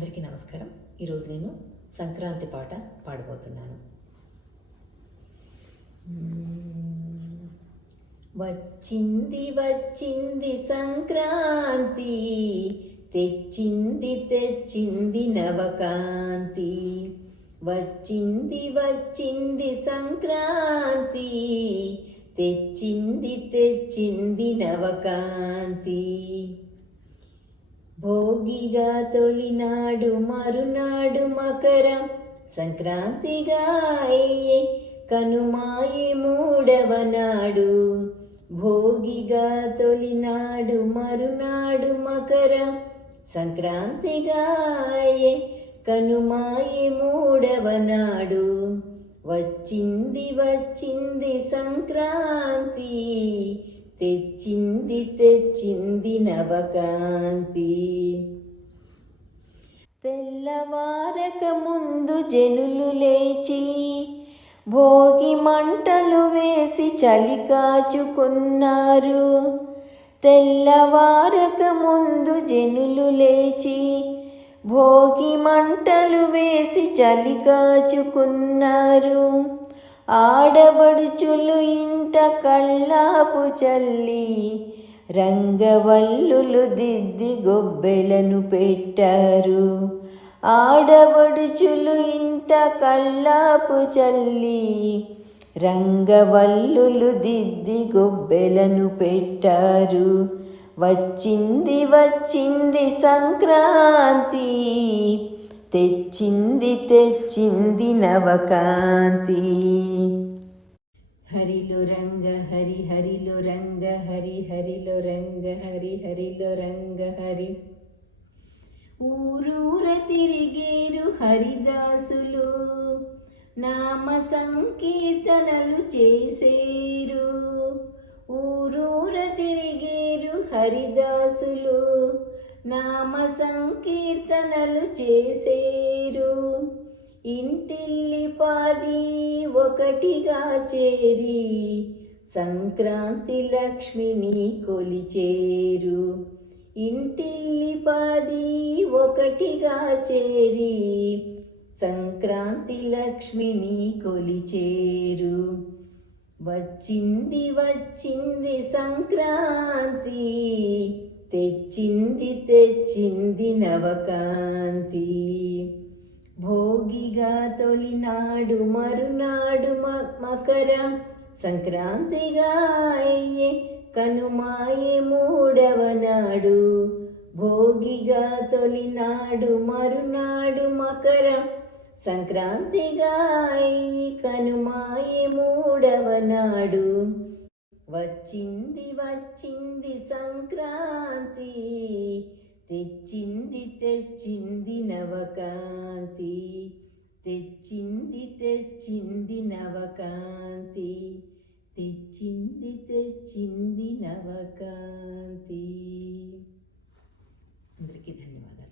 అందరికీ నమస్కారం. ఈరోజు నేను సంక్రాంతి పాట పాడబోతున్నాను. వచ్చింది వచ్చింది సంక్రాంతి తెచ్చింది తెచ్చింది నవకాంతి. వచ్చింది వచ్చింది సంక్రాంతి తెచ్చింది తెచ్చింది నవకాంతి. భోగిగా తొలినాడు మరునాడు మకరం. సంక్రాంతిగా అయ్యే కనుమాయి మూడవ నాడు భోగిగా తొలినాడు మరునాడు మకరం. సంక్రాంతిగా అయ్యే కనుమాయి మూడవ నాడు వచ్చింది వచ్చింది సంక్రాంతి. తెచ్చింది తెచ్చింది నవకాంతి. తెల్లవారక ముందు జనులు లేచి భోగి మంటలు వేసి చలి కాచుకున్నారు. తెల్లవారక ముందు జనులు లేచి భోగి మంటలు వేసి చలి కాచుకున్నారు. ఆడబడుచులు ఇంట కళ్ళాపు చల్లి రంగవల్లులు దిద్ది గొబ్బెలను పెట్టారు. ఆడబడుచులు ఇంట కళ్ళాపు చల్లి రంగవల్లులు దిద్ది గొబ్బెలను పెట్టారు. వచ్చింది వచ్చింది సంక్రాంతి తెచ్చింది తెచ్చింది నవకాంతి. హరిలో రంగ హరి హరిలో రంగ హరి హరిలో రంగ హరి హరిలో రంగ హరి. ఊరూర తిరిగేరు హరిదాసులు నామ సంకీర్తనలు చేసేరు. ఊరూర తిరిగేరు హరిదాసులు నామ సంకీర్తనలు చేసేరు. ఇంటిల్లి పాది ఒకటిగా చేరి సంక్రాంతి లక్ష్మిని కొలిచేరు. ఇంటిల్లి పాది ఒకటిగా చేరి సంక్రాంతి లక్ష్మిని కొలిచేరు. వచ్చింది వచ్చింది సంక్రాంతి. తెచ్చింది తెచ్చింది నవకాంతి భోగిగా తొలినాడు మరునాడు మకర సంక్రాంతిగా అయ్యే కనుమాయే మూడవ నాడు భోగిగా తొలినాడు మరునాడు మకర సంక్రాంతిగా అయ్యి కనుమాయే మూడవ నాడు వచ్చింది వచ్చింది సంక్రాంతి. తెచ్చింది తెచ్చింది నవకాంతి. తెచ్చింది తెచ్చింది నవకాంతి. తెచ్చింది తెచ్చింది నవకాంతి. అందరికీ ధన్యవాదాలు.